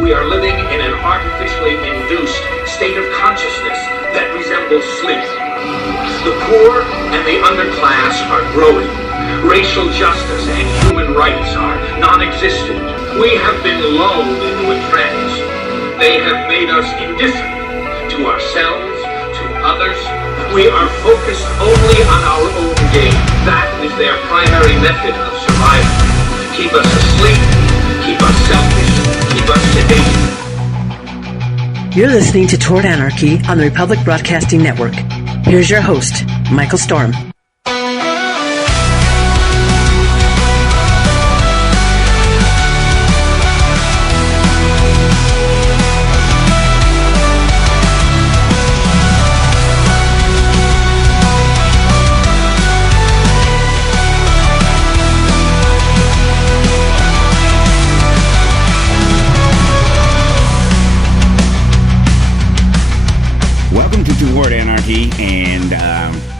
We are living in an artificially induced state of consciousness that resembles sleep. The poor and the underclass are growing. Racial justice and human rights are non-existent. We have been lulled into a trance. They have made us indifferent to ourselves, to others. We are focused only on our own gain. That is their primary method of survival. Keep us asleep, keep us selfish, keep us sedated. You're listening to Toward Anarchy on the Republic Broadcasting Network. Here's your host, Michael Storm. Toward Anarchy, and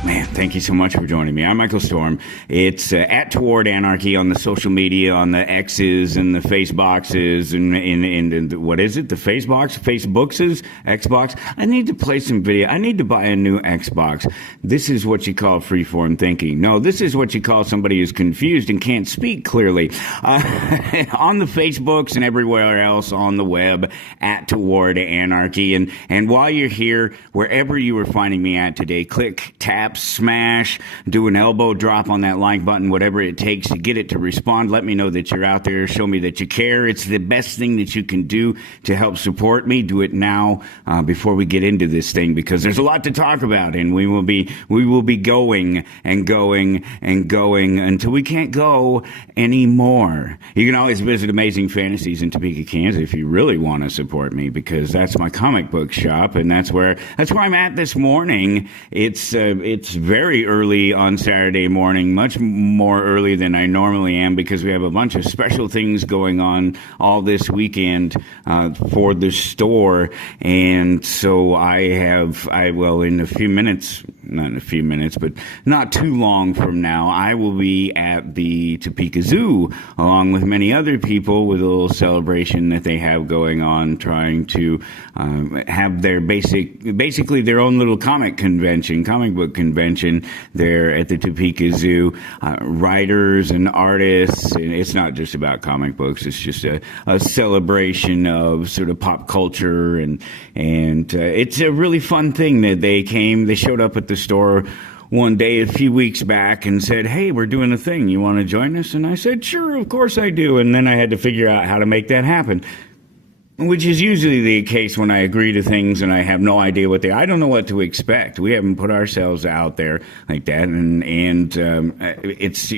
man, thank you so much for joining me. I'm Michael Storm. It's at Toward Anarchy on the social media, on the X's and the Faceboxes, and what is it? The Facebookses, Xbox. I need to play some video. I need to buy a new Xbox. This is what you call freeform thinking. No, this is what you call somebody who's confused and can't speak clearly. On the Facebooks and everywhere else on the web, at Toward Anarchy, and while you're here, wherever you were finding me at today, click, tap, smash, do an elbow drop on that like button, whatever it takes to get it to respond. Let me know that you're out there. Show me that you care. It's the best thing that you can do to help support me. Do it now before we get into this thing, because there's a lot to talk about, and we will be going and going and going until we can't go anymore. You can always visit Amazing Fantasies in Topeka, Kansas if you really want to support me, because that's my comic book shop, and that's where I'm at this morning. It's very early on Saturday morning, much more early than I normally am, because we have a bunch of special things going on all this weekend for the store. And so in a few minutes, not in a few minutes, but not too long from now, I will be at the Topeka Zoo along with many other people with a little celebration that they have going on, trying to have their basically their own little comic book convention there at the Topeka Zoo. Writers and artists, and it's not just about comic books, it's just a celebration of sort of pop culture, and it's a really fun thing that they showed up at the store one day a few weeks back and said, "Hey, we're doing a thing. You want to join us?" And I said, "Sure, of course I do." And then I had to figure out how to make that happen, which is usually the case when I agree to things and I have no idea I don't know what to expect. We haven't put ourselves out there like that, and it's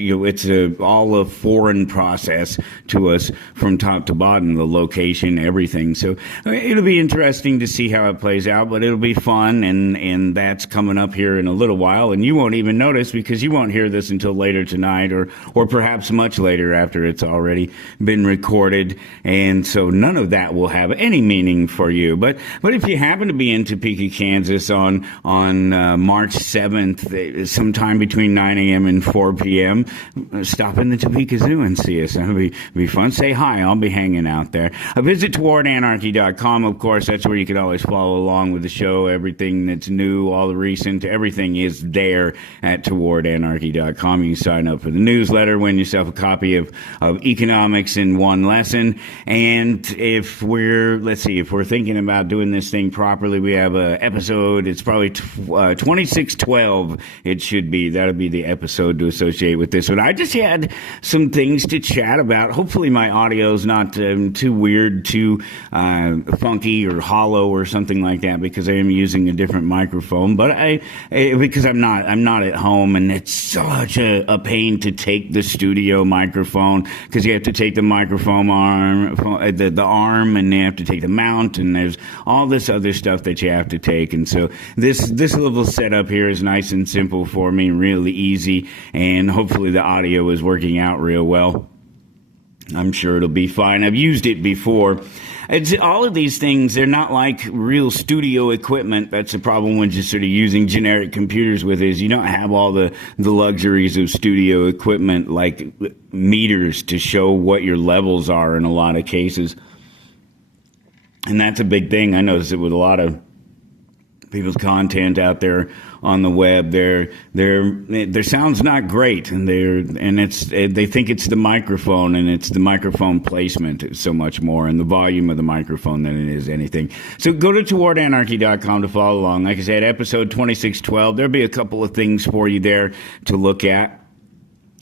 all a foreign process to us from top to bottom, the location, everything. So it'll be interesting to see how it plays out, but it'll be fun, and that's coming up here in a little while, and you won't even notice because you won't hear this until later tonight, or perhaps much later after it's already been recorded, and so none of that will have any meaning for you. But if you happen to be in Topeka, Kansas on March 7th, sometime between 9 a.m. and 4 p.m., stop in the Topeka Zoo and see us. It'll be fun. Say hi. I'll be hanging out there. Visit towardanarchy.com. Of course, that's where you can always follow along with the show. Everything that's new, all the recent, everything is there at towardanarchy.com. You can sign up for the newsletter, win yourself a copy of Economics in One Lesson. And if we're thinking about doing this thing properly, we have an episode. It's probably 2612. It should be. That'll be the episode to associate with this one. I just had some things to chat about. Hopefully my audio's not too weird, too funky or hollow or something like that, because I am using a different microphone. But because I'm not at home, and it's such a pain to take the studio microphone, because you have to take the microphone arm, the arm, and you have to take the mount, and there's all this other stuff that you have to take. And so this little setup here is nice and simple for me, really easy, and hopefully the audio is working out real well. I'm sure it'll be fine. I've used it before. It's all of these things, they're not like real studio equipment. That's the problem when just sort of using generic computers with it, is you don't have all the luxuries of studio equipment, like meters to show what your levels are in a lot of cases. And that's a big thing. I notice it with a lot of people's content out there on the web. Their sound's not great, and they think it's the microphone, and it's the microphone placement so much more, and the volume of the microphone than it is anything. So go to towardanarchy.com to follow along. Like I said, episode 2612. There'll be a couple of things for you there to look at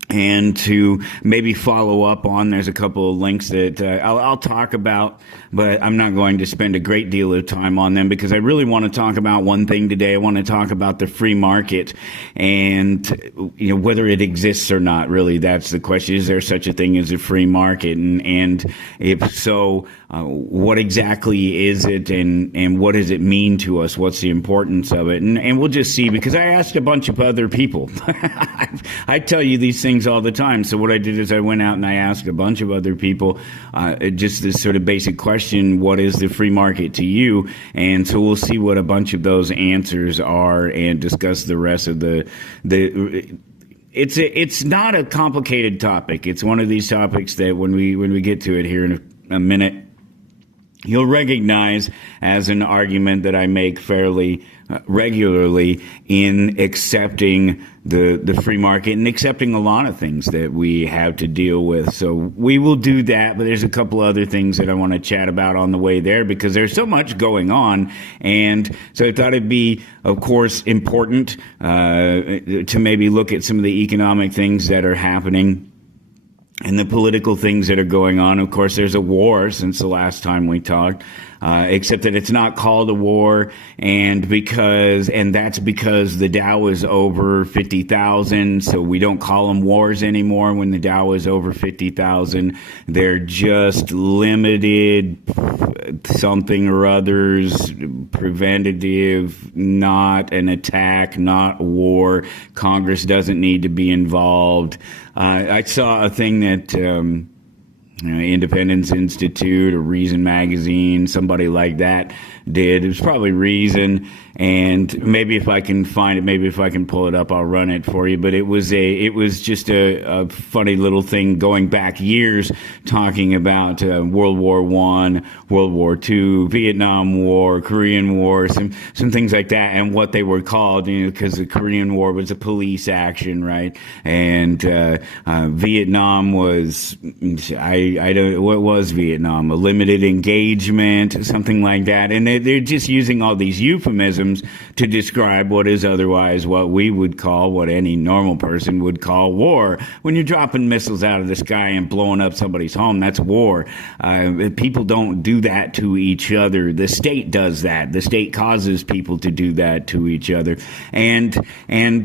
and to maybe follow up on. There's a couple of links that I'll talk about, but I'm not going to spend a great deal of time on them because I really want to talk about one thing today. I want to talk about the free market and whether it exists or not. Really, that's the question. Is there such a thing as a free market? And if so, what exactly is it, and what does it mean to us? What's the importance of it? And we'll just see, because I asked a bunch of other people. I tell you these things all the time. So what I did is I went out and I asked a bunch of other people just this sort of basic question: what is the free market to you? And so we'll see what a bunch of those answers are and discuss the rest of the. It's not a complicated topic. It's one of these topics that when we get to it here in a minute, you'll recognize as an argument that I make fairly regularly in accepting the free market and accepting a lot of things that we have to deal with. So we will do that, but there's a couple other things that I want to chat about on the way there because there's so much going on. And so I thought it'd be, of course, important to maybe look at some of the economic things that are happening and the political things that are going on. Of course, there's a war since the last time we talked, except that it's not called a war, and that's because the Dow is over 50,000, so we don't call them wars anymore when the Dow is over 50,000. They're just limited something or others, preventative, not an attack, not war. Congress doesn't need to be involved. I saw a thing that Independence Institute or Reason Magazine, somebody like that did. It was probably Reason, and maybe if I can find it, maybe if I can pull it up, I'll run it for you. But it was just a funny little thing going back years, talking about World War I, World War II, Vietnam War, Korean War, some things like that, and what they were called, because the Korean War was a police action, right? And Vietnam was, what was Vietnam? A limited engagement, something like that. And they're just using all these euphemisms to describe what is otherwise what we would call, what any normal person would call war. When you're dropping missiles out of the sky and blowing up somebody's home, that's war. People don't do that to each other. The state does that. The state causes people to do that to each other. And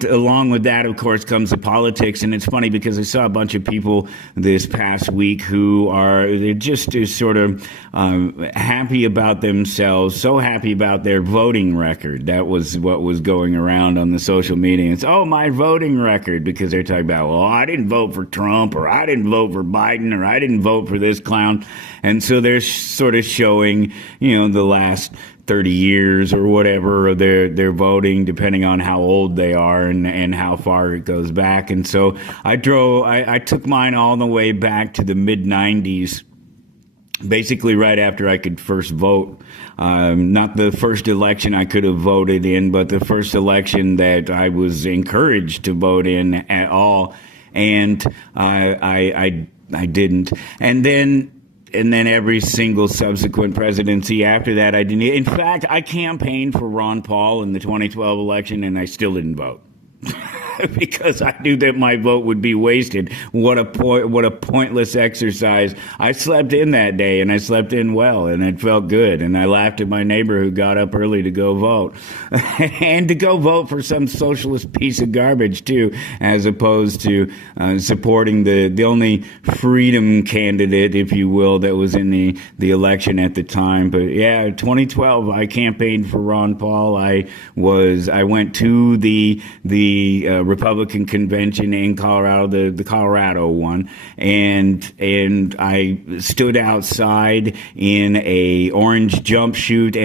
along with that, of course, comes the politics. And it's funny because I saw a bunch of people this past week who they're just sort of happy about themselves, so happy about their voting record. That was what was going around on the social media. It's, oh, my voting record, because they're talking about, well, I didn't vote for Trump, or I didn't vote for Biden, or I didn't vote for this clown. And so they're sort of showing, the last 30 years or whatever of their voting, depending on how old they are and how far it goes back. And so I took mine all the way back to the mid-90s, basically right after I could first vote. Not the first election I could have voted in, but the first election that I was encouraged to vote in at all. And I didn't. And then every single subsequent presidency after that, I didn't. In fact, I campaigned for Ron Paul in the 2012 election, and I still didn't vote. Because I knew that my vote would be wasted. What a pointless exercise. I slept in that day, and I slept in well, and it felt good. And I laughed at my neighbor who got up early to go vote. And to go vote for some socialist piece of garbage, too, as opposed to supporting the only freedom candidate, if you will, that was in the election at the time. But yeah, 2012, I campaigned for Ron Paul. I went to the Republican convention in Colorado, the Colorado one, and I stood outside in a orange jumpsuit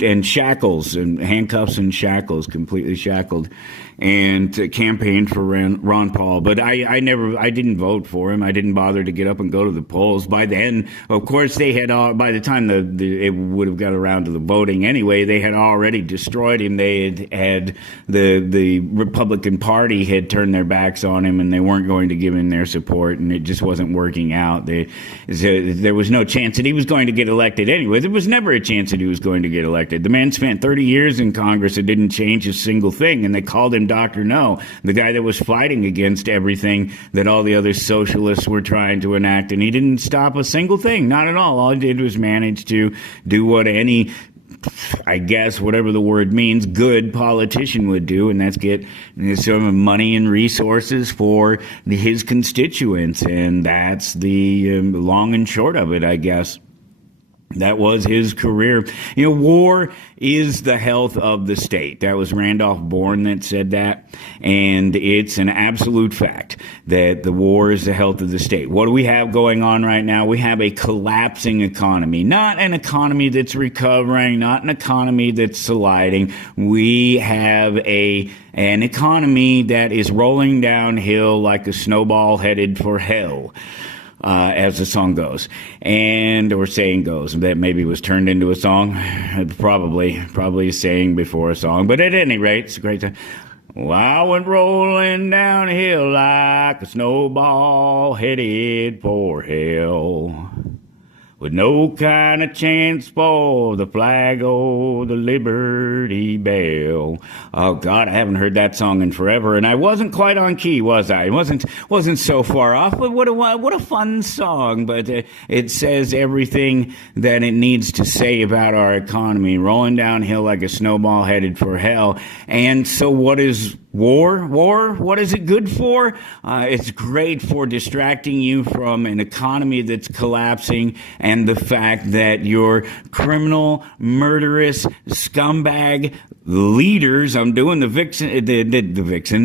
and shackles and handcuffs and shackles, completely shackled. and campaigned for Ron Paul. But I didn't vote for him. I didn't bother to get up and go to the polls. By then, of course, they had by the time it would have got around to the voting anyway, they had already destroyed him. They had the Republican Party had turned their backs on him, and they weren't going to give him their support, and it just wasn't working out. There was no chance that he was going to get elected anyway. There was never a chance that he was going to get elected. The man spent 30 years in Congress and didn't change a single thing, and they called him Dr. No, the guy that was fighting against everything that all the other socialists were trying to enact, and he didn't stop a single thing, not at all. All he did was manage to do what any, I guess, whatever the word means, good politician would do, and that's get some money and resources for his constituents, and that's the long and short of it, I guess. That was his career. War is the health of the state. That was Randolph Bourne that said that. And it's an absolute fact that the war is the health of the state. What do we have going on right now? We have a collapsing economy. Not an economy that's recovering, not an economy that's sliding. We have an economy that is rolling downhill like a snowball headed for hell. As the song goes, or saying goes, that maybe was turned into a song, probably a saying before a song, but at any rate, it's a great time. Well, I went rolling downhill like a snowball headed for hell, with no kind of chance for the flag or the Liberty Bell. Oh God, I haven't heard that song in forever, and I wasn't quite on key, was I? It wasn't so far off, but what a fun song. But it says everything that it needs to say about our economy, rolling downhill like a snowball headed for hell. And so what is war? What is it good for? It's great for distracting you from an economy that's collapsing and the fact that your criminal, murderous, scumbag leaders, I'm doing the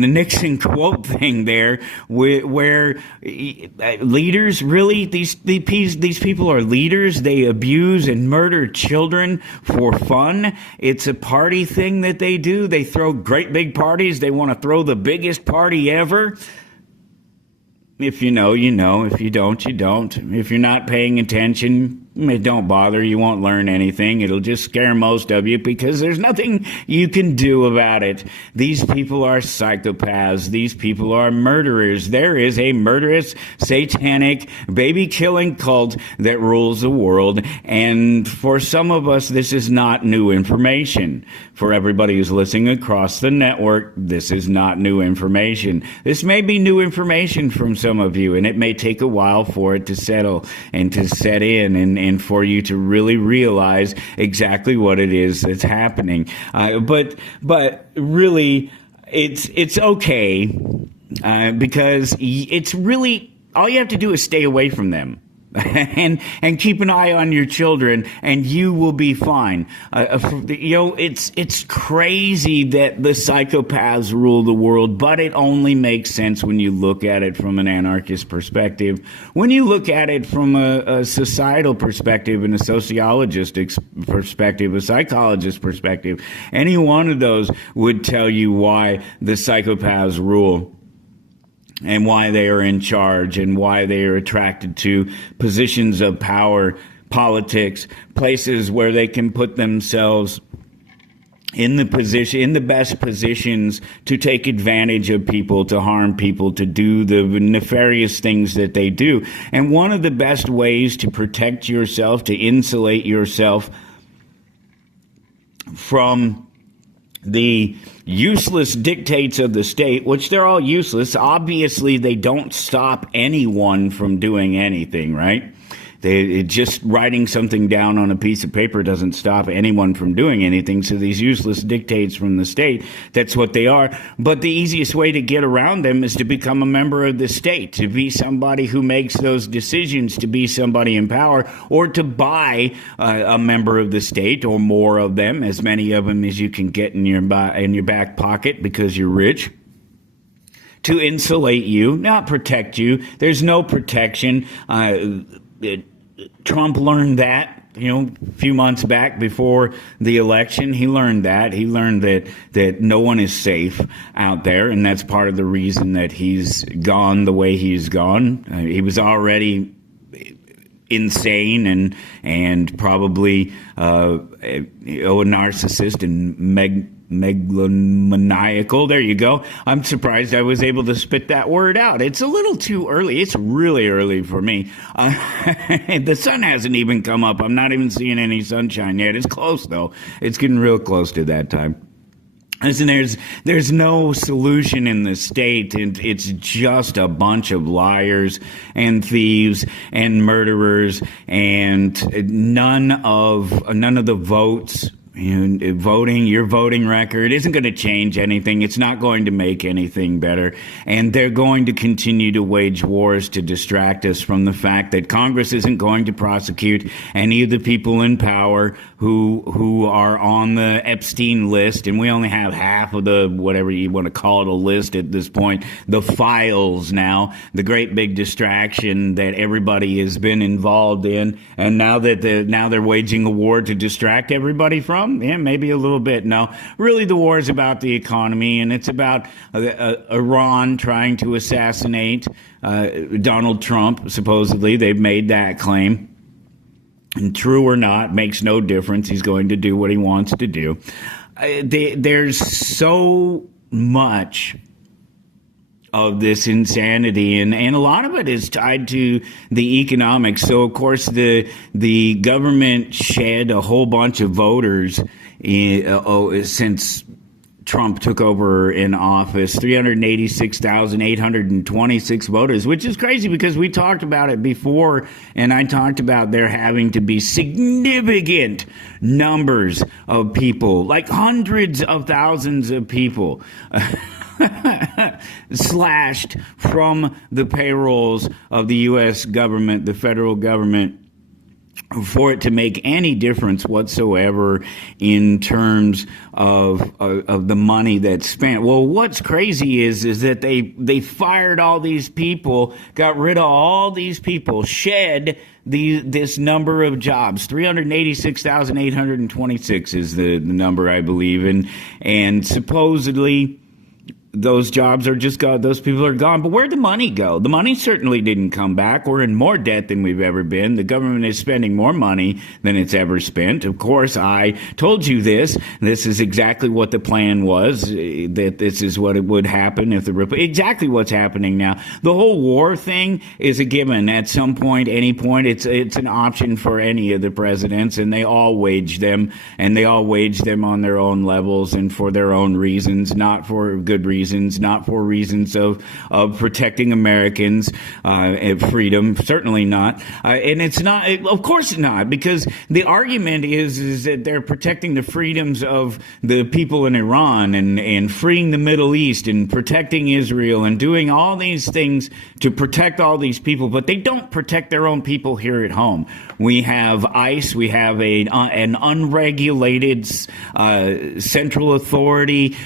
Nixon quote thing there, where leaders, really, these people are leaders. They abuse and murder children for fun. It's a party thing that they do. They throw great big parties. They want to throw the biggest party ever. If you know, you know. If you don't, you don't. If you're not paying attention, don't bother. You won't learn anything. It'll just scare most of you because there's nothing you can do about it. These people are psychopaths. These people are murderers. There is a murderous, satanic, baby-killing cult that rules the world. And for some of us, this is not new information. For everybody who's listening across the network, this is not new information. This may be new information from some of you, and it may take a while for it to settle and to set in and for you to really realize exactly what it is that's happening. But really, it's okay because it's really, all you have to do is stay away from them. and keep an eye on your children, and you will be fine. It's crazy that the psychopaths rule the world, but it only makes sense when you look at it from an anarchist perspective. When you look at it from a societal perspective and a sociologist perspective, a psychologist perspective, any one of those would tell you why the psychopaths rule, and why they are in charge, and why they are attracted to positions of power, politics, places where they can put themselves in the best positions to take advantage of people, to harm people, to do the nefarious things that they do. And one of the best ways to protect yourself, to insulate yourself from the useless dictates of the state, which they're all useless. Obviously, they don't stop anyone from doing anything, right? Just writing something down on a piece of paper doesn't stop anyone from doing anything. So these useless dictates from the state, that's what they are. But the easiest way to get around them is to become a member of the state, to be somebody who makes those decisions, to be somebody in power, or to buy a member of the state, or more of them, as many of them as you can get in your back pocket because you're rich, to insulate you, not protect you. There's no protection. Trump learned that, a few months back before the election. He learned that. He learned that no one is safe out there, and that's part of the reason that he's gone the way he's gone. He was already insane and probably a narcissist and megalomaniacal. There you go. I'm surprised I was able to spit that word out. It's a little too early. It's really early for me. The sun hasn't even come up. I'm not even seeing any sunshine yet. It's close, though. It's getting real close to that time. Listen, there's no solution in the state, and it's just a bunch of liars and thieves and murderers, and none of the votes. Your voting record isn't going to change anything. It's not going to make anything better. And they're going to continue to wage wars to distract us from the fact that Congress isn't going to prosecute any of the people in power who are on the Epstein list. And we only have half of the, whatever you want to call it, a list at this point, the files now, the great big distraction that everybody has been involved in. And now they're waging a war to distract everybody from. Yeah, maybe a little bit. No, really the war is about the economy, and it's about Iran trying to assassinate Donald Trump, supposedly. They've made that claim. And true or not, makes no difference. He's going to do what he wants to do. There's so much of this insanity, and a lot of it is tied to the economics. So, of course, the government shed a whole bunch of voters since Trump took over in office, 386,826 voters, which is crazy because we talked about it before, and I talked about there having to be significant numbers of people, like hundreds of thousands of people, slashed from the payrolls of the U.S. government, the federal government, for it to make any difference whatsoever in terms of the money that's spent. Well, what's crazy is that they fired all these people, got rid of all these people, shed this number of jobs. 386,826 is the number, I believe, and supposedly those jobs are just gone. Those people are gone. But where'd the money go? The money certainly didn't come back. We're in more debt than we've ever been. The government is spending more money than it's ever spent. Of course, I told you this. This is exactly what the plan was, that this is what it would happen if exactly what's happening now. The whole war thing is a given. At some point, any point, it's an option for any of the presidents, and they all wage them, and they all wage them on their own levels and for their own reasons, not for good reasons. Not for reasons of protecting Americans' freedom, certainly not. And it's not, of course not, because the argument is that they're protecting the freedoms of the people in Iran and freeing the Middle East and protecting Israel and doing all these things to protect all these people, but they don't protect their own people here at home. We have ICE, we have an unregulated central authority,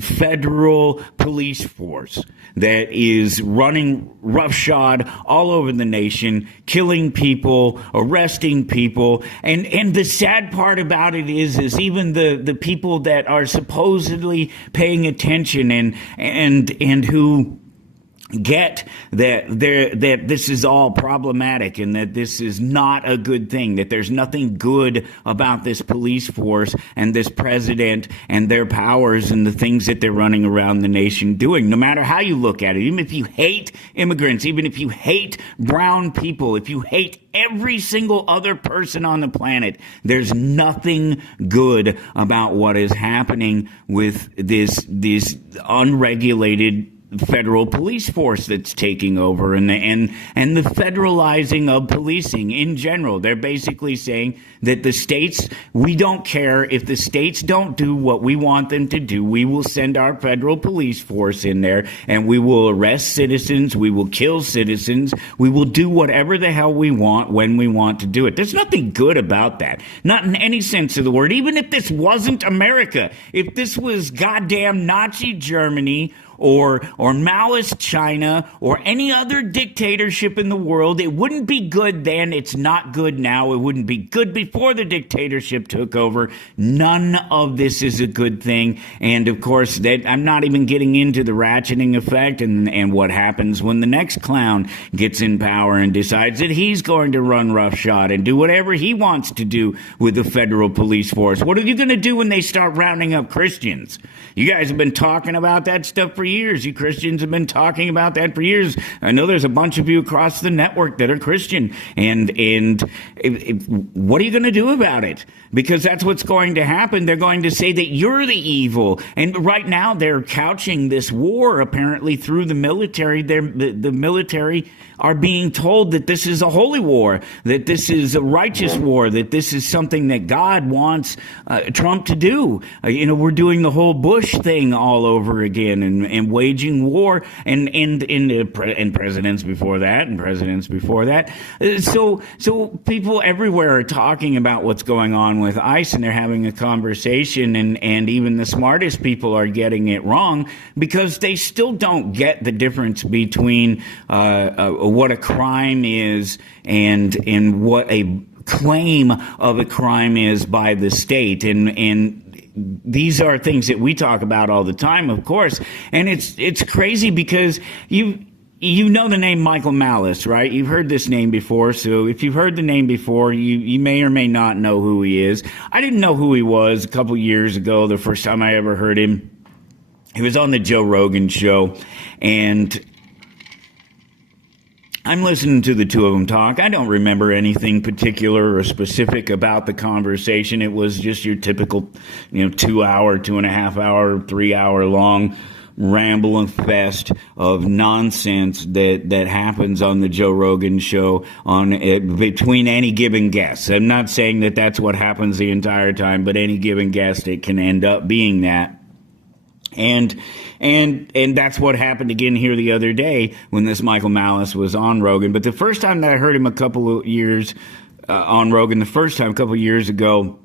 federal police force that is running roughshod all over the nation, killing people, arresting people, and the sad part about it is even the people that are supposedly paying attention and who get that this is all problematic and that this is not a good thing, that there's nothing good about this police force and this president and their powers and the things that they're running around the nation doing, no matter how you look at it. Even if you hate immigrants, even if you hate brown people, if you hate every single other person on the planet, there's nothing good about what is happening with this unregulated federal police force that's taking over and the federalizing of policing in general. They're basically saying that the states, we don't care if the states don't do what we want them to do. We will send our federal police force in there and we will arrest citizens. We will kill citizens. We will do whatever the hell we want when we want to do it. There's nothing good about that. Not in any sense of the word. Even if this wasn't America, if this was goddamn Nazi Germany or Maoist China or any other dictatorship in the world. It wouldn't be good then. It's not good now. It wouldn't be good before the dictatorship took over. None of this is a good thing. And of course, I'm not even getting into the ratcheting effect and what happens when the next clown gets in power and decides that he's going to run roughshod and do whatever he wants to do with the federal police force. What are you going to do when they start rounding up Christians? You guys have been talking about that stuff for years. You Christians have been talking about that for years. I know there's a bunch of you across the network that are Christian. And what are you going to do about it? Because that's what's going to happen. They're going to say that you're the evil. And right now they're couching this war apparently through the military. The military are being told that this is a holy war, that this is a righteous war, that this is something that God wants Trump to do. We're doing the whole Bush thing all over again and waging war and presidents before that and presidents before that. So people everywhere are talking about what's going on with ICE, and they're having a conversation, and even the smartest people are getting it wrong because they still don't get the difference between what a crime is and what a claim of a crime is by the state. And these are things that we talk about all the time, of course. And it's crazy because you know the name Michael Malice, right? You've heard this name before. So if you've heard the name before, you may or may not know who he is. I didn't know who he was a couple years ago, the first time I ever heard him. He was on the Joe Rogan show, and I'm listening to the two of them talk. I don't remember anything particular or specific about the conversation. It was just your typical, 2 hour, 2.5 hour, 3 hour long rambling fest of nonsense that happens on the Joe Rogan show between any given guest. I'm not saying that that's what happens the entire time, but any given guest, it can end up being that. And that's what happened again here the other day when this Michael Malice was on Rogan. But the first time that I heard him a couple of years on Rogan, a couple of years ago,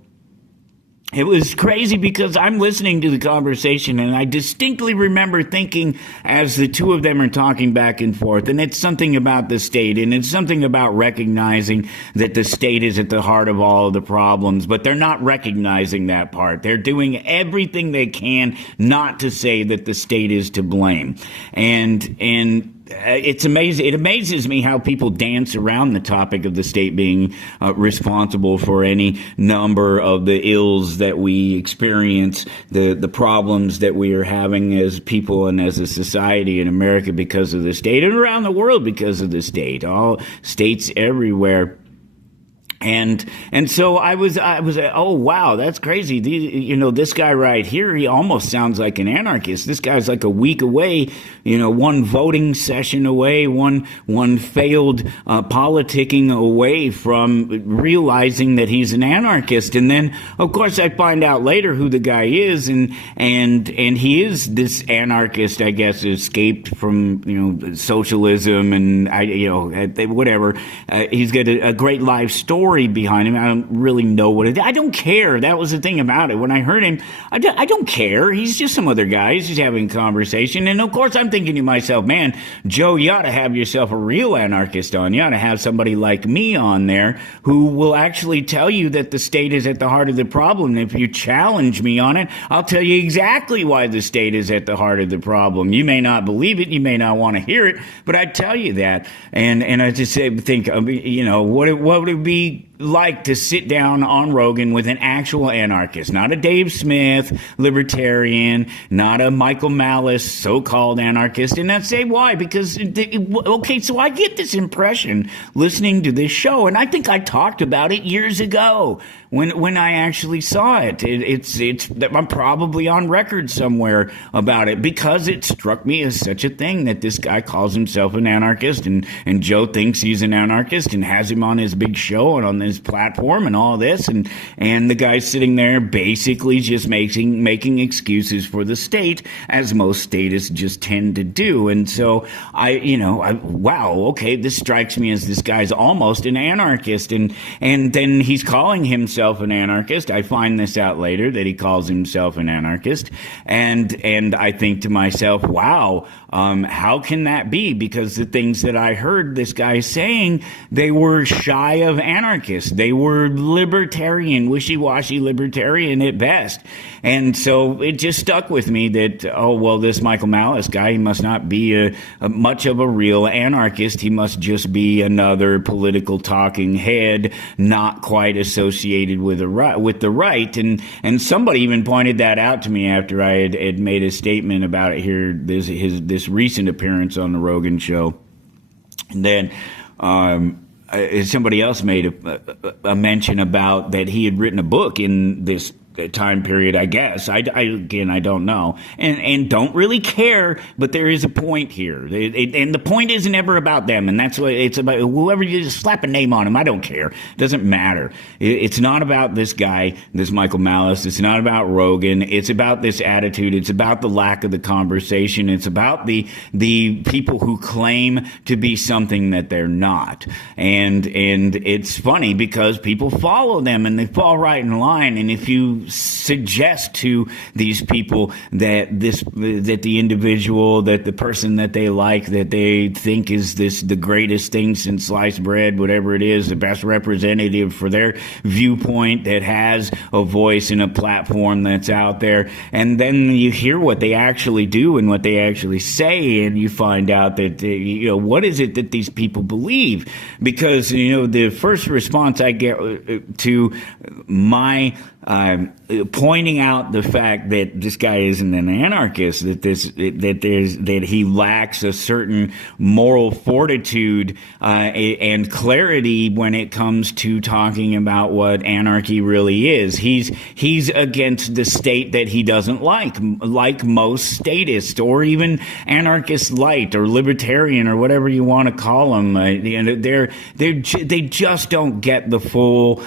it was crazy because I'm listening to the conversation and I distinctly remember thinking as the two of them are talking back and forth, and it's something about the state and it's something about recognizing that the state is at the heart of all of the problems, but they're not recognizing that part. They're doing everything they can not to say that the state is to blame. And it's amazing. It amazes me how people dance around the topic of the state being responsible for any number of the ills that we experience, the problems that we are having as people and as a society in America because of the state, and around the world because of the state. All states everywhere. And so I was, oh wow, that's crazy. This guy right here, he almost sounds like an anarchist. This guy's like a week away, one voting session away, one failed politicking away from realizing that he's an anarchist. And then, of course, I find out later who the guy is, and he is this anarchist, I guess, escaped from socialism and whatever. He's got a great life story behind him. I don't really know what it is. I don't care. That was the thing about it. When I heard him, I don't care. He's just some other guy. He's just having a conversation. And of course, I'm thinking to myself, man, Joe, you ought to have yourself a real anarchist on. You ought to have somebody like me on there who will actually tell you that the state is at the heart of the problem. And if you challenge me on it, I'll tell you exactly why the state is at the heart of the problem. You may not believe it. You may not want to hear it, but I tell you that. And I just think, what would it be like to sit down on Rogan with an actual anarchist, not a Dave Smith libertarian, not a Michael Malice so-called anarchist, and I'd say why? Because so I get this impression listening to this show, and I think I talked about it years ago when I actually saw it. I'm probably on record somewhere about it because it struck me as such a thing that this guy calls himself an anarchist, and Joe thinks he's an anarchist and has him on his big show and on his platform and all this, and the guy's sitting there basically just making excuses for the state, as most statists just tend to do. And so wow, okay, this strikes me as this guy's almost an anarchist, and then he's calling himself himself an anarchist. I find this out later that he calls himself an anarchist. And I think to myself, wow, how can that be? Because the things that I heard this guy saying, they were shy of anarchists. They were libertarian, wishy-washy libertarian at best. And so it just stuck with me that, oh, well, this Michael Malice guy, he must not be much of a real anarchist. He must just be another political talking head, not quite associated with the right. And somebody even pointed that out to me after I had made a statement about it here, this recent appearance on the Rogan show. And then somebody else made a mention about that he had written a book in this time period, I guess. I don't know. And don't really care, but there is a point here. And the point isn't ever about them, and that's what it's about. Whoever you just slap a name on him, I don't care. It doesn't matter. It's not about this guy, this Michael Malice. It's not about Rogan. It's about this attitude. It's about the lack of the conversation. It's about the people who claim to be something that they're not. And it's funny because people follow them and they fall right in line. And if you suggest to these people that the individual, that the person that they like, that they think is the greatest thing since sliced bread, whatever it is, the best representative for their viewpoint, that has a voice and a platform that's out there, and then you hear what they actually do and what they actually say, and you find out that what is it that these people believe? Because the first response I get to my pointing out the fact that this guy isn't an anarchist, that he lacks a certain moral fortitude and clarity when it comes to talking about what anarchy really is. He's against the state that he doesn't like most statists, or even anarchist light or libertarian or whatever you want to call them. They just don't get the full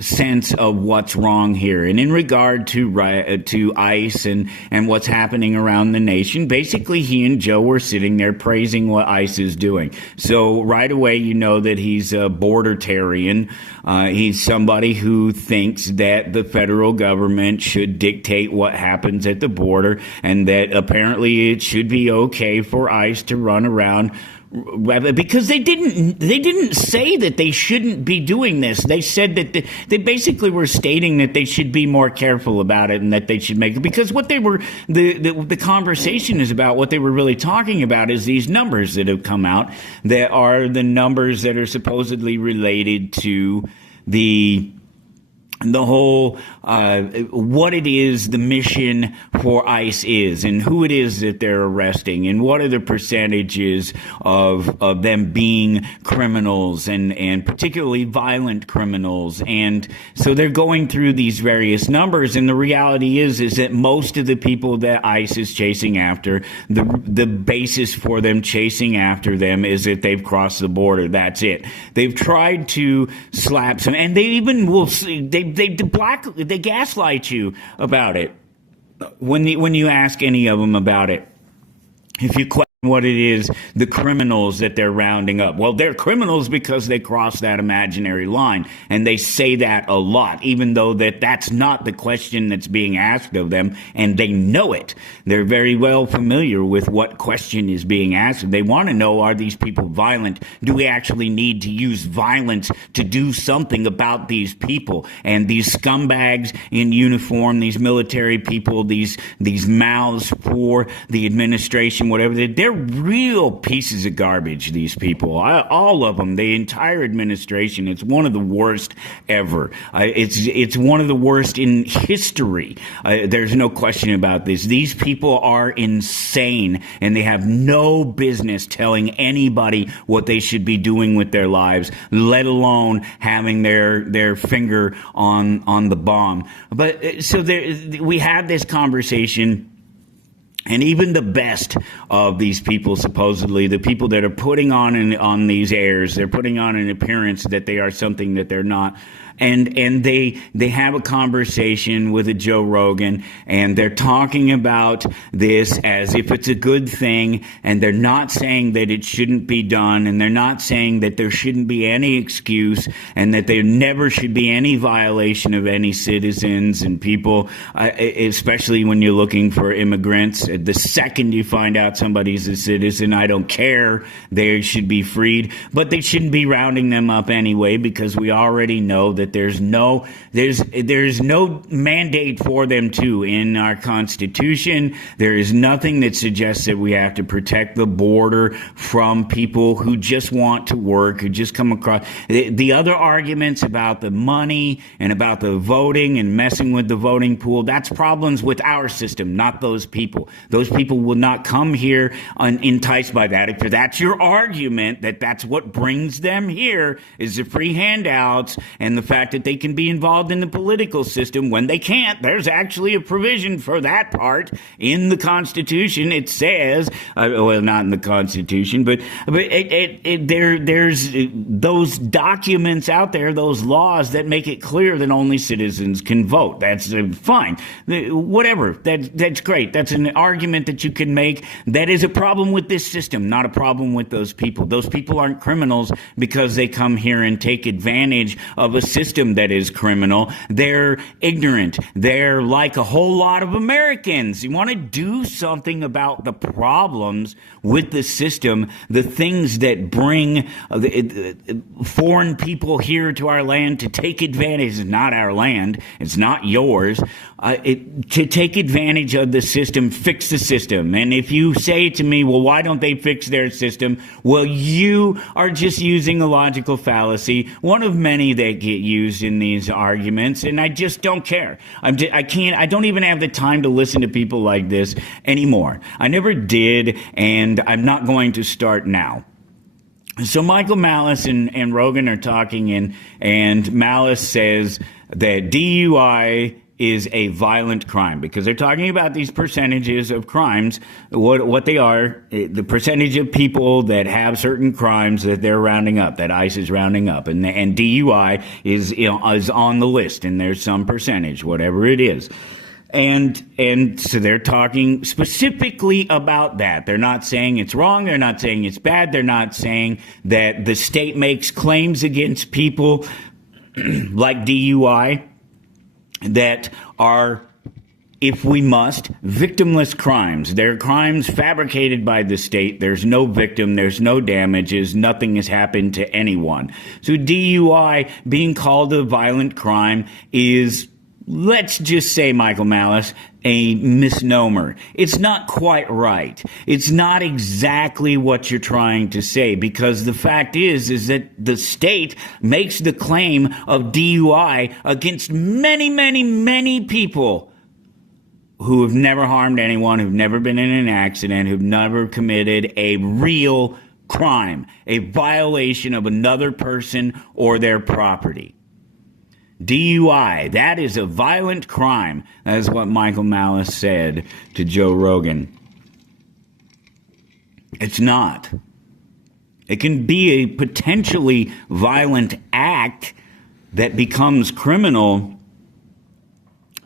sense of what's wrong here. And in regard to ICE and what's happening around the nation, basically he and Joe were sitting there praising what ICE is doing. So right away you know that he's a bordertarian. He's somebody who thinks that the federal government should dictate what happens at the border, and that apparently it should be okay for ICE to run around, because they didn't say that they shouldn't be doing this. They said that they basically were stating that they should be more careful about it, and that they should make it, because what they were, the conversation is about, what they were really talking about is these numbers that have come out, that are the numbers that are supposedly related to the whole what it is the mission for ICE is, and who it is that they're arresting, and what are the percentages of them being criminals, and particularly violent criminals. And so they're going through these various numbers, and the reality is that most of the people that ICE is chasing after, the basis for them chasing after them is that they've crossed the border. That's it. They've tried to slap some, and they even will they gaslight you about it when you ask any of them about it. If you question what it is, the criminals that they're rounding up, well, they're criminals because they crossed that imaginary line, and they say that a lot, even though that's not the question that's being asked of them, and they know it. They're very well familiar with what question is being asked. They want to know, are these people violent? Do we actually need to use violence to do something about these people? And these scumbags in uniform, these military people, these mouths for the administration, whatever, they're real pieces of garbage, these people. All of them, the entire administration. It's one of the worst ever. It's one of the worst in history. There's no question about this. These people are insane, and they have no business telling anybody what they should be doing with their lives, let alone having their finger on the bomb. But so we had this conversation And even the best of these people, supposedly, the people that are putting on these airs, they're putting on an appearance that they are something that they're not. And they have a conversation with a Joe Rogan, and they're talking about this as if it's a good thing, and they're not saying that it shouldn't be done, and they're not saying that there shouldn't be any excuse, and that there never should be any violation of any citizens and people, especially when you're looking for immigrants. The second you find out somebody's a citizen, I don't care, they should be freed, but they shouldn't be rounding them up anyway, because we already know that there's no mandate for them to in our Constitution. There is nothing that suggests that we have to protect the border from people who just want to work, who just come across. The other arguments about the money and about the voting and messing with the voting pool, that's problems with our system, not those people. Those people will not come here enticed by that. If that's your argument, that that's what brings them here, is the free handouts and the fact that they can be involved in the political system when they can't. There's actually a provision for that part in the Constitution. It says, well, not in the Constitution, but there's those documents out there, those laws that make it clear that only citizens can vote. That's fine. Whatever. That's great. That's an argument that you can make. That is a problem with this system, not a problem with those people. Those people aren't criminals because they come here and take advantage of a system that is criminal. They're ignorant. They're like a whole lot of Americans. You want to do something about the problems with the system, the things that bring foreign people here to our land to take advantage. It's not our land. It's not yours. To take advantage of the system, fix the system. And if you say to me, well, why don't they fix their system? Well, you are just using a logical fallacy, one of many that get used in these arguments, and I just don't care. I don't even have the time to listen to people like this anymore. I never did, and I'm not going to start now. So Michael Malice and Rogan are talking, and Malice says that DUI is a violent crime, because they're talking about these percentages of crimes, what they are, the percentage of people that have certain crimes that they're rounding up, that ICE is rounding up, and DUI is on the list, and there's some percentage, whatever it is. And so they're talking specifically about that. They're not saying it's wrong. They're not saying it's bad. They're not saying that the state makes claims against people like DUI that are, if we must, victimless crimes. They're crimes fabricated by the state. There's no victim. There's no damages. Nothing has happened to anyone. So DUI being called a violent crime is, let's just say, Michael Malice, a misnomer. It's not quite right. It's not exactly what you're trying to say, because the fact is that the state makes the claim of DUI against many, many, many people who have never harmed anyone, who've never been in an accident, who've never committed a real crime, a violation of another person or their property. DUI, that is a violent crime. That is what Michael Malice said to Joe Rogan. It's not. It can be a potentially violent act that becomes criminal,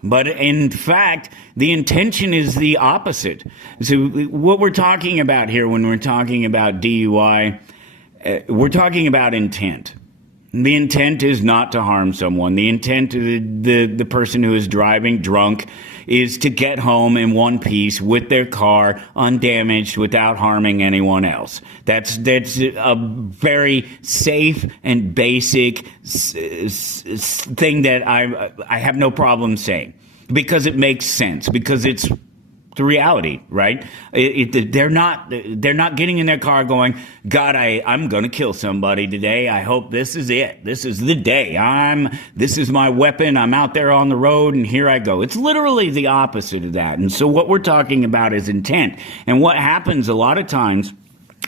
but in fact, the intention is the opposite. So what we're talking about here when we're talking about DUI, we're talking about intent. The intent is not to harm someone. The intent of the person who is driving drunk is to get home in one piece with their car undamaged without harming anyone else. That's a very safe and basic thing that I have no problem saying, because it makes sense, because it's the reality, right? They're not getting in their car going, God, I'm going to kill somebody today. I hope this is it. This is the day. This is my weapon. I'm out there on the road and here I go. It's literally the opposite of that. And so what we're talking about is intent. And what happens a lot of times,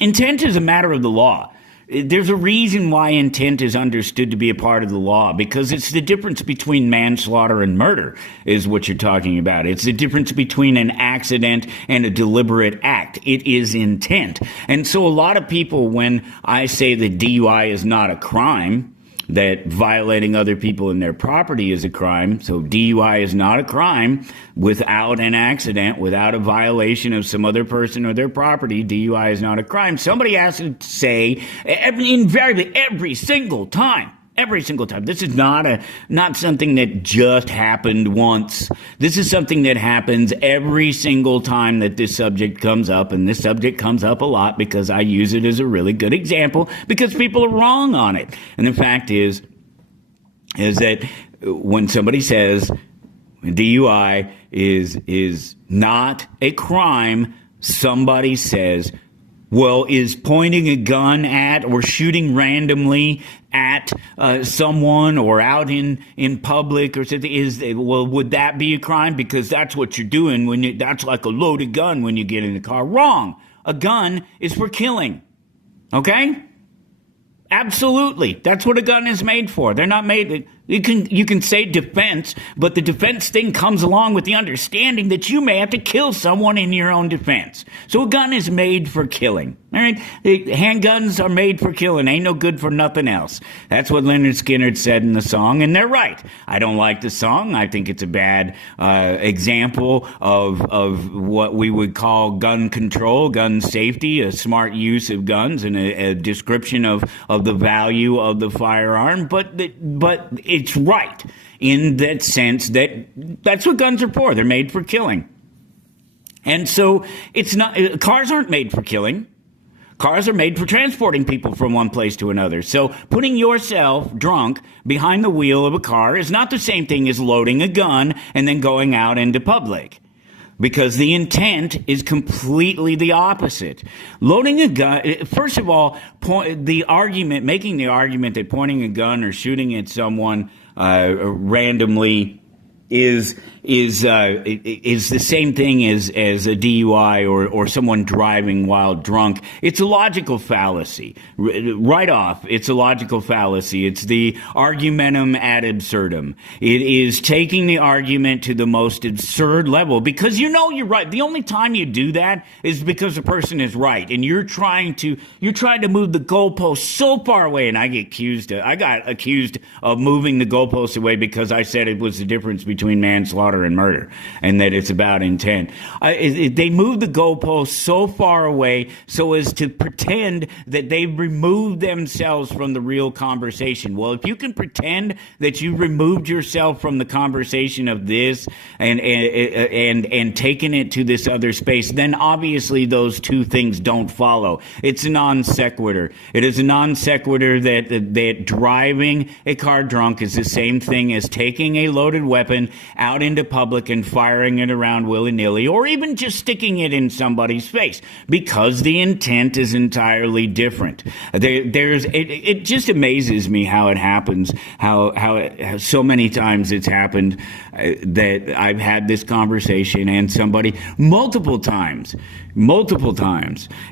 intent is a matter of the law. there's a reason why intent is understood to be a part of the law, because it's the difference between manslaughter and murder is what you're talking about. It's the difference between an accident and a deliberate act. It is intent. And so a lot of people, when I say that DUI is not a crime, that violating other people and their property is a crime. So DUI is not a crime without an accident, without a violation of some other person or their property. DUI is not a crime. Somebody has to say, invariably, every single time, this is not something that just happened once. This is something that happens every single time that this subject comes up, and this subject comes up a lot because I use it as a really good example because people are wrong on it. And the fact is that when somebody says DUI is not a crime, somebody says, well, is pointing a gun at or shooting randomly at someone or out in public or something, would that be a crime? Because that's what you're doing that's like a loaded gun when you get in the car. Wrong. A gun is for killing. Okay? Absolutely. That's what a gun is made for. They're not made. You can say defense, but the defense thing comes along with the understanding that you may have to kill someone in your own defense. So a gun is made for killing. All right? Handguns are made for killing. Ain't no good for nothing else. That's what Leonard Skinner said in the song, and they're right. I don't like the song. I think it's a bad example of what we would call gun control, gun safety, a smart use of guns, and a description of the value of the firearm. But it's right in that sense that that's what guns are for. They're made for killing. And so it's not, cars aren't made for killing. Cars are made for transporting people from one place to another. So putting yourself drunk behind the wheel of a car is not the same thing as loading a gun and then going out into public. Because the intent is completely the opposite. Loading a gun, first of all, making the argument that pointing a gun or shooting at someone randomly is the same thing as a DUI or someone driving while drunk. It's a logical fallacy. Right off, it's a logical fallacy. It's the argumentum ad absurdum. It is taking the argument to the most absurd level because you know you're right. The only time you do that is because the person is right, and you're trying to move the goalpost so far away. And I got accused of moving the goalpost away because I said it was the difference between manslaughter and murder, and that it's about intent. They move the goalposts so far away so as to pretend that they've removed themselves from the real conversation. Well, if you can pretend that you removed yourself from the conversation of this and taken it to this other space, then obviously those two things don't follow. It's a non sequitur. It is a non sequitur that driving a car drunk is the same thing as taking a loaded weapon out into public and firing it around willy-nilly, or even just sticking it in somebody's face, because the intent is entirely different. It just amazes me how it happens, how so many times it's happened that I've had this conversation and somebody multiple times,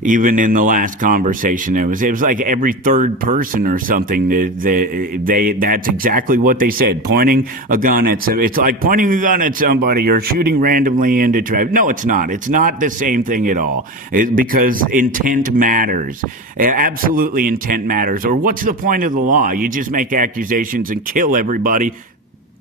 even in the last conversation, it was like every third person or something. That's exactly what they said. Pointing a gun at it's like pointing a gun at somebody or shooting randomly into traffic. No, it's not. It's not the same thing at all. Because intent matters. Absolutely, intent matters. Or what's the point of the law? You just make accusations and kill everybody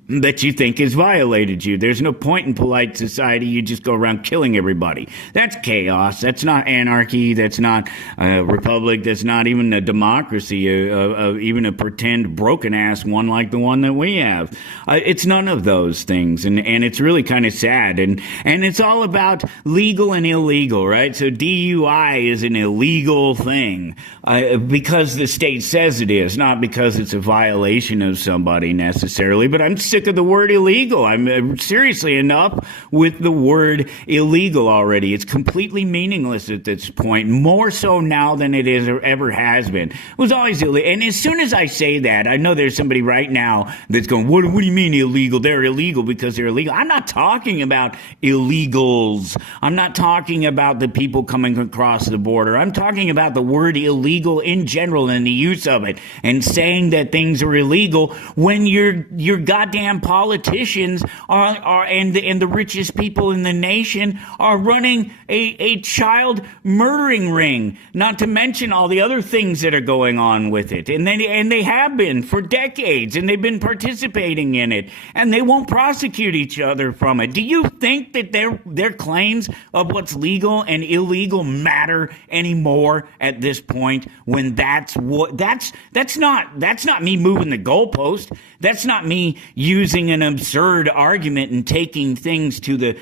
that you think has violated you. There's no point in polite society. You just go around killing everybody. That's chaos. That's not anarchy. That's not a republic. That's not even a democracy, even a pretend broken-ass one like the one that we have. It's none of those things, and it's really kind of sad. And it's all about legal and illegal, right? So DUI is an illegal thing because the state says it is, not because it's a violation of somebody necessarily. But I'm sick sick of the word illegal. I'm seriously enough with the word illegal already. It's completely meaningless at this point, more so now than it is or ever has been. It was always illegal. And as soon as I say that, I know there's somebody right now that's going, what do you mean illegal? They're illegal because they're illegal. I'm not talking about illegals. I'm not talking about the people coming across the border. I'm talking about the word illegal in general and the use of it, and saying that things are illegal when your goddamn politicians are and the richest people in the nation are running a child murdering ring, not to mention all the other things that are going on with it. And they have been for decades, and they've been participating in it, and they won't prosecute each other from it. Do you think that their claims of what's legal and illegal matter anymore at this point, when that's not me moving the goalpost? That's not me using an absurd argument and taking things to the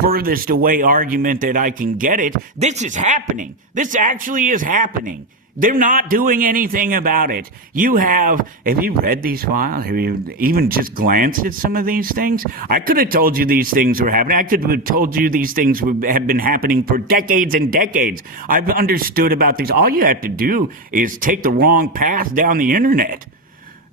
furthest away argument that I can get it. This is happening. This actually is happening. They're not doing anything about it. Have you read these files? Have you even just glanced at some of these things? I could have told you these things were happening. I could have told you these things have been happening for decades and decades. I've understood about these. All you have to do is take the wrong path down the internet.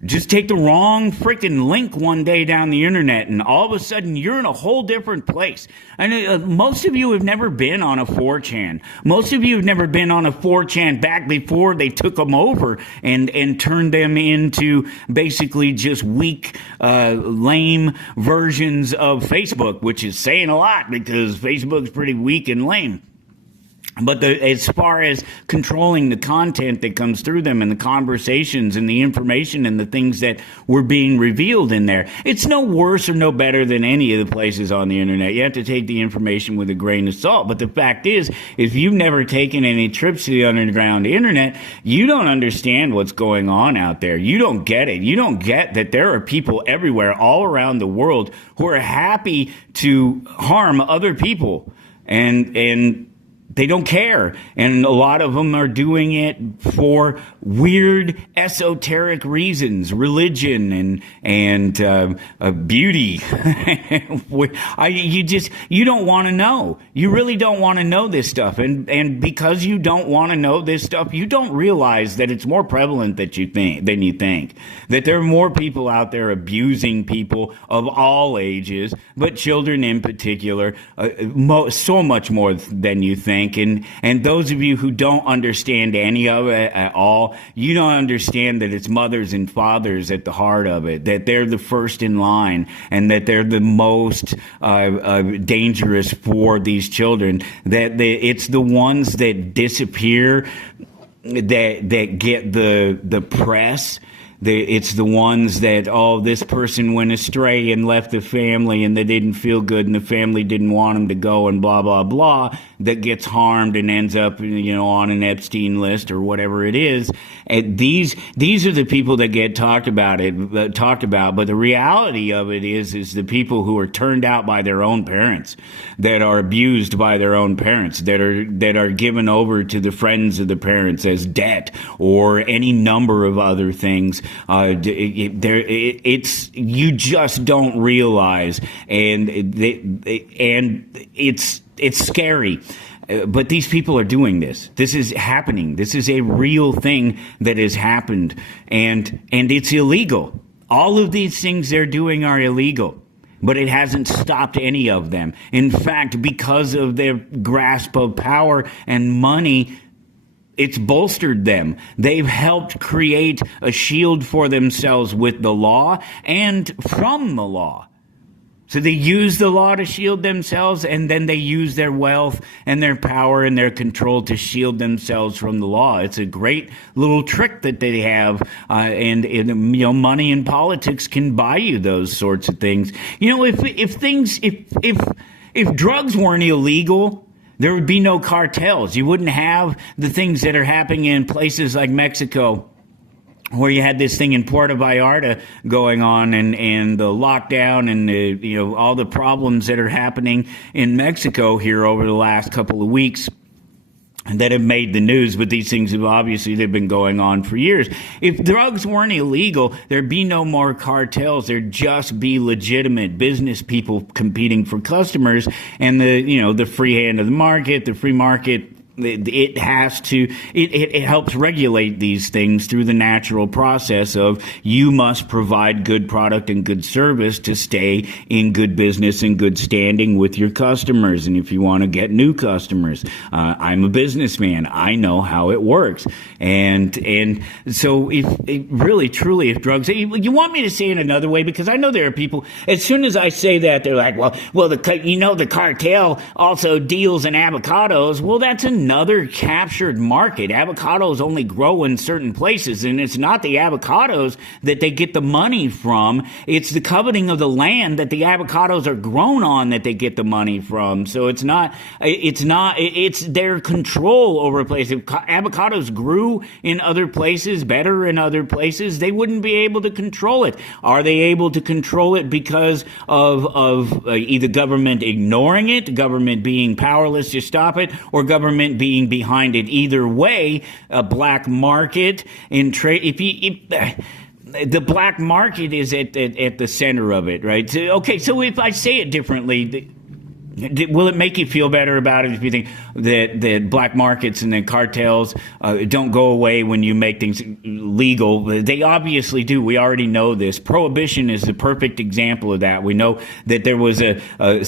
Just take the wrong freaking link one day down the internet, and all of a sudden you're in a whole different place. And most of you have never been on a 4chan. Most of you have never been on a 4chan back before they took them over and turned them into basically just weak, lame versions of Facebook, which is saying a lot because Facebook's pretty weak and lame. But as far as controlling the content that comes through them and the conversations and the information and the things that were being revealed in there, it's no worse or no better than any of the places on the internet. You have to take the information with a grain of salt. But the fact is, if you've never taken any trips to the underground internet, you don't understand what's going on out there. You don't get it. You don't get that there are people everywhere, all around the world, who are happy to harm other people. And they don't care, and a lot of them are doing it for weird, esoteric reasons, religion and beauty. You don't want to know. You really don't want to know this stuff, and because you don't want to know this stuff, you don't realize that it's more prevalent than you think. That there are more people out there abusing people of all ages, but children in particular, so much more than you think. And those of you who don't understand any of it at all, you don't understand that it's mothers and fathers at the heart of it, that they're the first in line, and that they're the most dangerous for these children, that it's the ones that disappear that get the press. It's the ones that, this person went astray and left the family and they didn't feel good and the family didn't want him to go and blah, blah, blah, that gets harmed and ends up, on an Epstein list or whatever it is. And these are the people that get talked about. But the reality of it is the people who are turned out by their own parents, that are abused by their own parents, that are given over to the friends of the parents as debt or any number of other things. You just don't realize, and it's scary. But these people are doing this. This is happening. This is a real thing that has happened, and it's illegal. All of these things they're doing are illegal. But it hasn't stopped any of them. In fact, because of their grasp of power and money, it's bolstered them. They've helped create a shield for themselves with the law and from the law. So they use the law to shield themselves, and then they use their wealth and their power and their control to shield themselves from the law. It's a great little trick that they have, and money and politics can buy you those sorts of things. If drugs weren't illegal, there would be no cartels. You wouldn't have the things that are happening in places like Mexico, where you had this thing in Puerto Vallarta going on, and the lockdown and all the problems that are happening in Mexico here over the last couple of weeks. that have made the news, but these things have obviously they've been going on for years. If drugs weren't illegal, there'd be no more cartels. There'd just be legitimate business people competing for customers, and the free hand of the market, the free market. It helps regulate these things through the natural process of you must provide good product and good service to stay in good business and good standing with your customers. And if you want to get new customers, I'm a businessman. I know how it works. And so if drugs, you want me to say it another way? Because I know there are people, as soon as I say that, they're like, well, the cartel also deals in avocados. Well, that's another captured market. Avocados only grow in certain places, and it's not the avocados that they get the money from. It's the coveting of the land that the avocados are grown on that they get the money from. So it's their control over a place. If avocados grew in other places, better in other places, they wouldn't be able to control it. Are they able to control it because of either government ignoring it, government being powerless to stop it, or government being behind it? Either way, a black market in trade. The black market is at the center of it, right? So if I say it differently, will it make you feel better about it if you think that black markets and the cartels don't go away when you make things legal? They obviously do. We already know this. Prohibition is the perfect example of that. We know that there was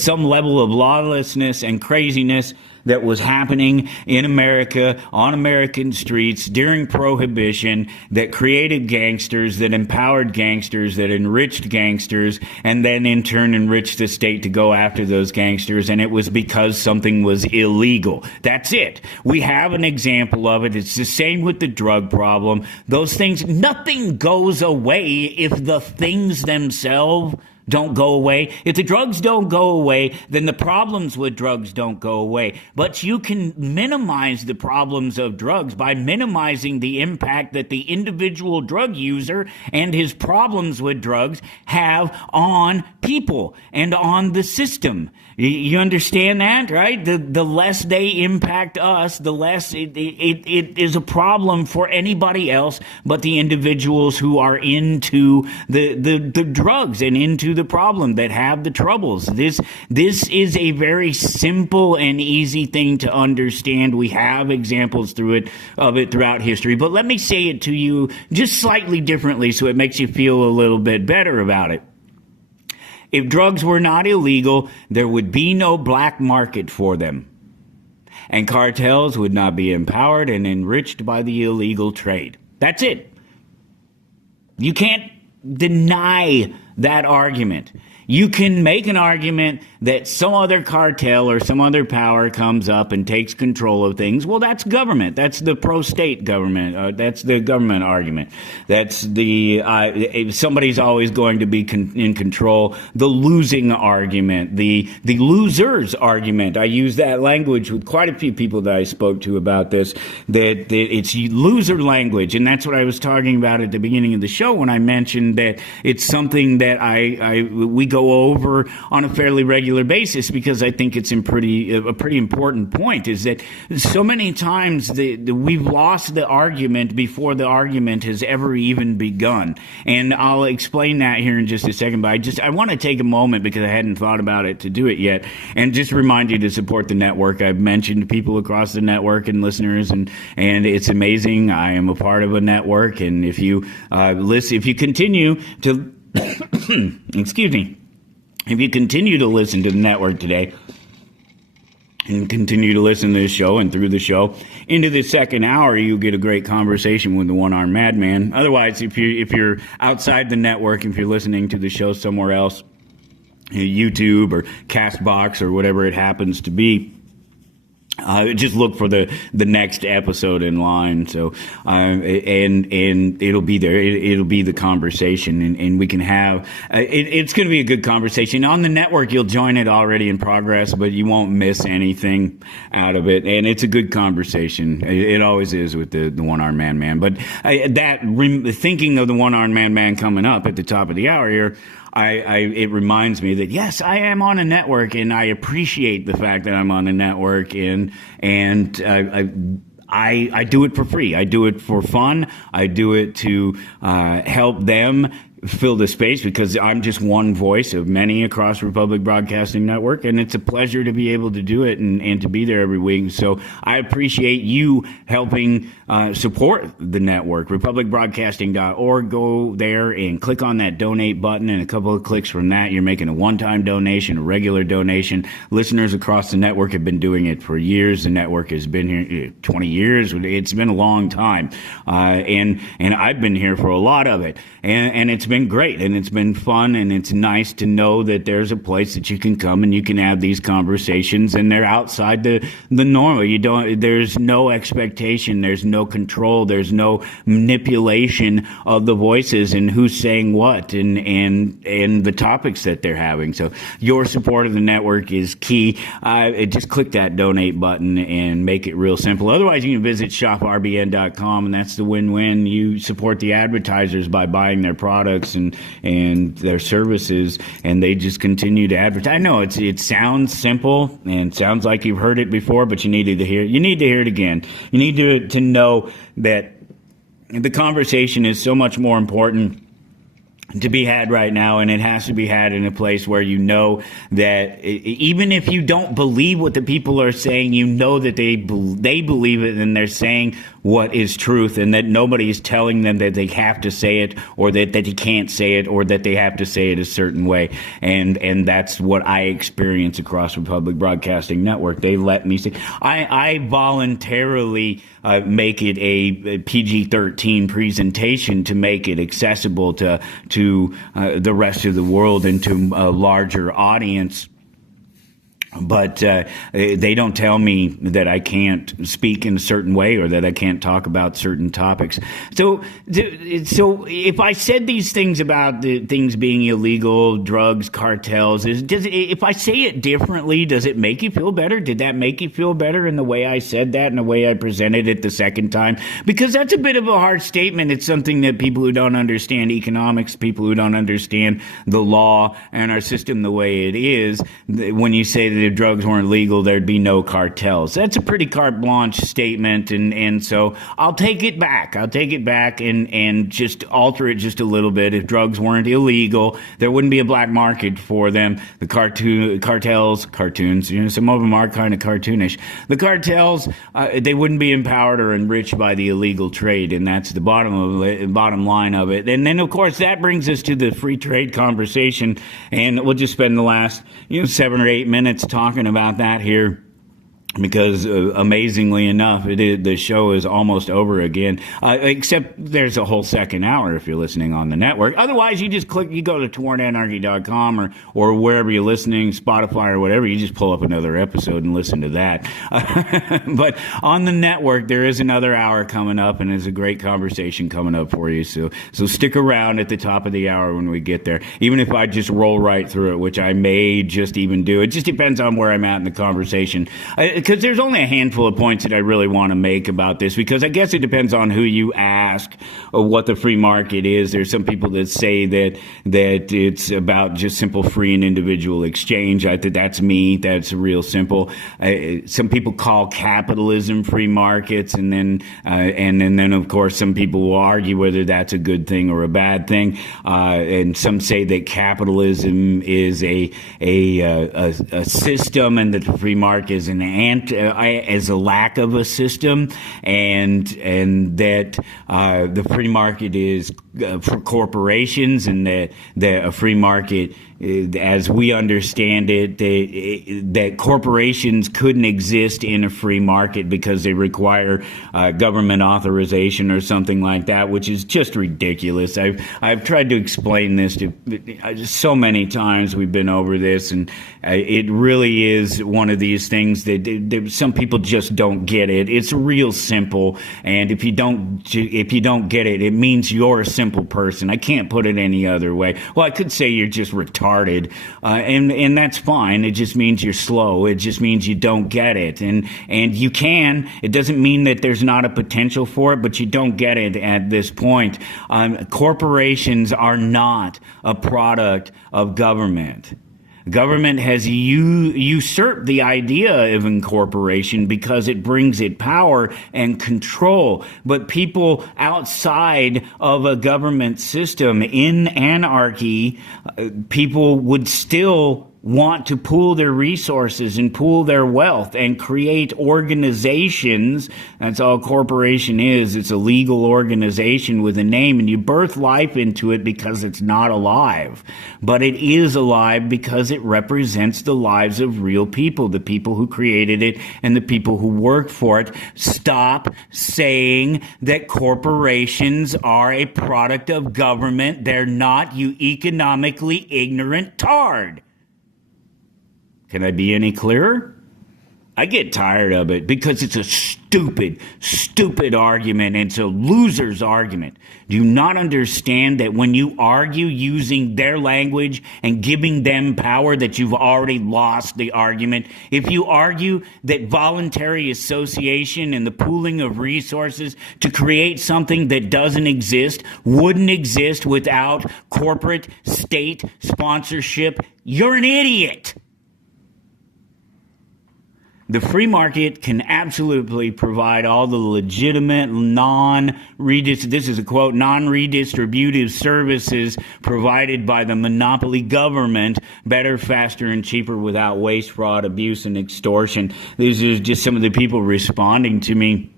some level of lawlessness and craziness that was happening in America, on American streets during Prohibition, that created gangsters, that empowered gangsters, that enriched gangsters, and then in turn enriched the state to go after those gangsters, and it was because something was illegal. That's it. We have an example of it. It's the same with the drug problem. Those things, nothing goes away if the things themselves don't go away. If the drugs don't go away, then the problems with drugs don't go away. But you can minimize the problems of drugs by minimizing the impact that the individual drug user and his problems with drugs have on people and on the system. You understand that, right? The less they impact us, the less it is a problem for anybody else but the individuals who are into the drugs and into the problem, that have the troubles. This is a very simple and easy thing to understand. We have examples of it throughout history, but let me say it to you just slightly differently so it makes you feel a little bit better about it. If drugs were not illegal, there would be no black market for them, and cartels would not be empowered and enriched by the illegal trade. That's it. You can't deny that argument. You can make an argument that some other cartel or some other power comes up and takes control of things. Well, that's government. That's the pro-state government. That's the government argument. That's somebody's always going to be in control. The losing argument, the losers argument. I use that language with quite a few people that I spoke to about this, that it's loser language. And that's what I was talking about at the beginning of the show when I mentioned that it's something that we go over on a fairly regular basis, because I think it's a pretty important point, is that so many times we've lost the argument before the argument has ever even begun. And I'll explain that here in just a second, but I want to take a moment, because I hadn't thought about it, to do it yet, and just remind you to support the network. I've mentioned people across the network and listeners, and it's amazing. I am a part of a network, and if you continue to excuse me, if you continue to listen to the network today and continue to listen to this show and through the show into the second hour, you get a great conversation with the one-armed madman. Otherwise, if you're outside the network, if you're listening to the show somewhere else, YouTube or Castbox or whatever it happens to be, just look for the next episode in line. So, and it'll be there. It'll be the conversation, and we can have. It's going to be a good conversation on the network. You'll join it already in progress, but you won't miss anything out of it. And it's a good conversation. It always is with the one-armed man. But thinking of the one-armed man coming up at the top of the hour here, it reminds me that yes, I am on a network, and I appreciate the fact that I'm on a network, and I do it for free. I do it for fun. I do it to help them fill the space, because I'm just one voice of many across Republic Broadcasting Network, and it's a pleasure to be able to do it and to be there every week. So I appreciate you helping support the network. republicbroadcasting.org. Go there and click on that donate button, and a couple of clicks from that, you're making a one-time donation, a regular donation. Listeners across the network have been doing it for years. The network has been here 20 years. It's been a long time, and I've been here for a lot of it, and it's been great, and it's been fun, and it's nice to know that there's a place that you can come and you can have these conversations, and they're outside the normal. There's no expectation, there's no control, there's no manipulation of the voices and who's saying what and the topics that they're having. So your support of the network is key. Just click that donate button and make it real simple. Otherwise, you can visit shoprbn.com, and that's the win-win. You support the advertisers by buying their products and their services, and they just continue to advertise. I know it sounds simple and sounds like you've heard it before, but you need to hear it again. You need to know that the conversation is so much more important to be had right now, and it has to be had in a place where you know that even if you don't believe what the people are saying, you know that they believe it, and they're saying what is truth, and that nobody is telling them that they have to say it, or that they can't say it, or that they have to say it a certain way. And that's what I experience across Republic Broadcasting Network. They let me say, I voluntarily make it a PG-13 presentation to make it accessible to the rest of the world and to a larger audience. But they don't tell me that I can't speak in a certain way or that I can't talk about certain topics. So if I said these things about the things being illegal, drugs, cartels, if I say it differently, does it make you feel better? Did that make you feel better in the way I said that and the way I presented it the second time? Because that's a bit of a hard statement. It's something that people who don't understand economics, people who don't understand the law and our system the way it is, when you say that if drugs weren't legal, there'd be no cartels. That's a pretty carte blanche statement, and so I'll take it back. And just alter it just a little bit. If drugs weren't illegal, there wouldn't be a black market for them. The cartoons, some of them are kind of cartoonish. The cartels, they wouldn't be empowered or enriched by the illegal trade, and that's the bottom line of it. And then, of course, that brings us to the free trade conversation, and we'll just spend the last 7 or 8 minutes talking about that here, because amazingly enough, the show is almost over again, except there's a whole second hour if you're listening on the network. Otherwise, you go to towardanarchy.com or wherever you're listening, Spotify or whatever, you just pull up another episode and listen to that. But on the network, there is another hour coming up, and there's a great conversation coming up for you. So stick around at the top of the hour when we get there, even if I just roll right through it, which I may just even do. It just depends on where I'm at in the conversation. Because there's only a handful of points that I really want to make about this, because I guess it depends on who you ask what the free market is. There's some people that say that it's about just simple free and individual exchange. I think that's me. That's real simple. Some people call capitalism free markets, and then of course some people will argue whether that's a good thing or a bad thing. And some say that capitalism is a system, and that the free market is as a lack of a system, and that the free market is for corporations, and that a free market, as we understand it, that corporations couldn't exist in a free market because they require government authorization or something like that, which is just ridiculous. I've tried to explain this to so many times. We've been over this, and it really is one of these things that some people just don't get it. It's real simple, and if you don't get it, it means you're a simple person. I can't put it any other way. Well, I could say you're just retarded, and that's fine. It just means you're slow. It just means you don't get it, and you can. It doesn't mean that there's not a potential for it, but you don't get it at this point. Corporations are not a product of government. Government has usurped the idea of incorporation because it brings it power and control. But people outside of a government system in anarchy, people would still want to pool their resources and pool their wealth and create organizations. That's all a corporation is. It's a legal organization with a name, and you birth life into it because it's not alive. But it is alive because it represents the lives of real people, the people who created it and the people who work for it. Stop saying that corporations are a product of government. They're not, you economically ignorant tard. Can I be any clearer? I get tired of it because it's a stupid argument. And it's a loser's argument. Do you not understand that when you argue using their language and giving them power, that you've already lost the argument? If you argue that voluntary association and the pooling of resources to create something that doesn't exist wouldn't exist without corporate state sponsorship, you're an idiot. The free market can absolutely provide all the legitimate this is a quote, non-redistributive services provided by the monopoly government better, faster, and cheaper without waste, fraud, abuse, and extortion. These are just some of the people responding to me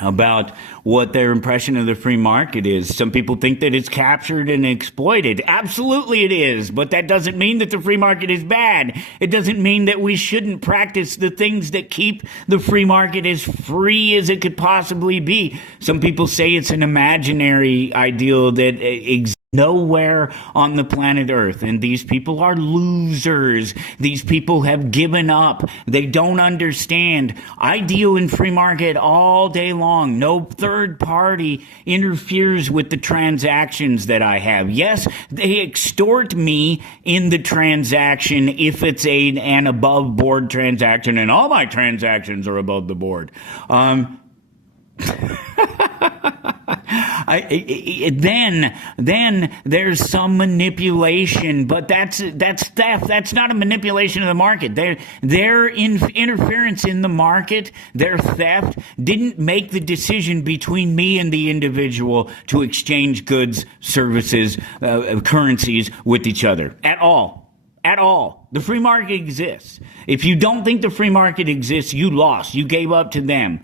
about what their impression of the free market is. Some people think that it's captured and exploited. Absolutely it is, but that doesn't mean that the free market is bad. It doesn't mean that we shouldn't practice the things that keep the free market as free as it could possibly be. Some people say it's an imaginary ideal that exists nowhere on the planet Earth, and these people are losers. These people have given up. They don't understand. I deal in free market all day long. No third party interferes with the transactions that I have. Yes, they extort me in the transaction if it's an above board transaction, and all my transactions are above the board. Then there's some manipulation, but that's theft. That's not a manipulation of the market. Their interference in the market, their theft, didn't make the decision between me and the individual to exchange goods, services, currencies with each other at all. At all. The free market exists. If you don't think the free market exists, you lost. You gave up to them.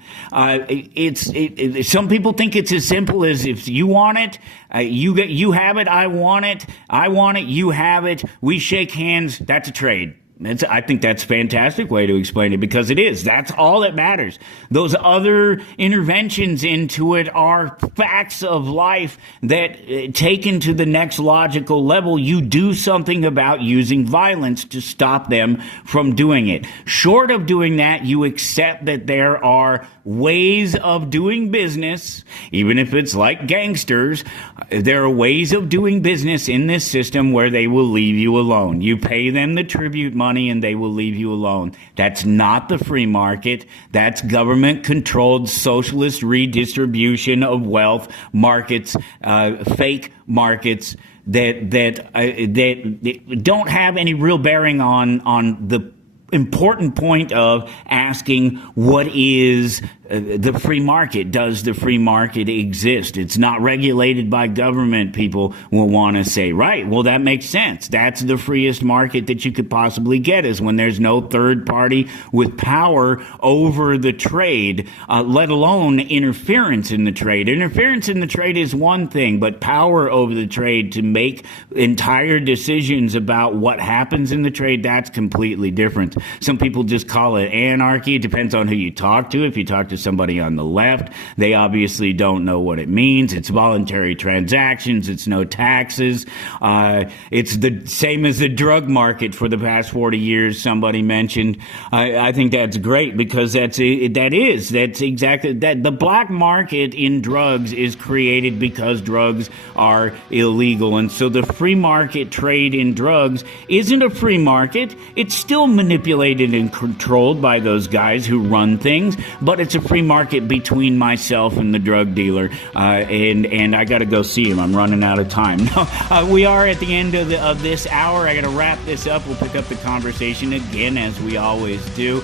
Some people think it's as simple as if you want it, you have it, I want it, you have it, we shake hands, that's a trade. I think that's a fantastic way to explain it, because it is. That's all that matters. Those other interventions into it are facts of life that, taken to the next logical level, you do something about using violence to stop them from doing it. Short of doing that, you accept that there are ways of doing business, even if it's like gangsters. There are ways of doing business in this system where they will leave you alone. You pay them the tribute money and they will leave you alone. That's not the free market. That's government-controlled socialist redistribution of wealth markets, fake markets that don't have any real bearing on the important point of asking, what is the free market? Does the free market exist? It's not regulated by government, people will want to say. Right, well, that makes sense. That's the freest market that you could possibly get, is when there's no third party with power over the trade, let alone interference in the trade. Interference in the trade is one thing, but power over the trade to make entire decisions about what happens in the trade, that's completely different. Some people just call it anarchy. It depends on who you talk to. If you talk to to somebody on the left. They obviously don't know what it means. It's voluntary transactions. It's no taxes. It's the same as the drug market for the past 40 years. Somebody mentioned. I think that's great because that's exactly that. The black market in drugs is created because drugs are illegal, and so the free market trade in drugs isn't a free market. It's still manipulated and controlled by those guys who run things, but it's a free market between myself and the drug dealer. And I got to go see him. I'm running out of time. We are at the end of this hour. I got to wrap this up. We'll pick up the conversation again as we always do.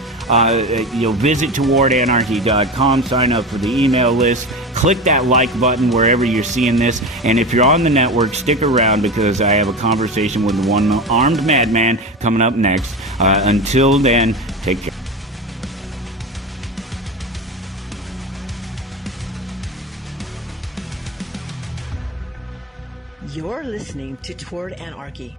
Visit towardanarchy.com, sign up for the email list, click that like button wherever you're seeing this, and if you're on the network, stick around because I have a conversation with one armed madman coming up next. Until then, take care. You're listening to Toward Anarchy.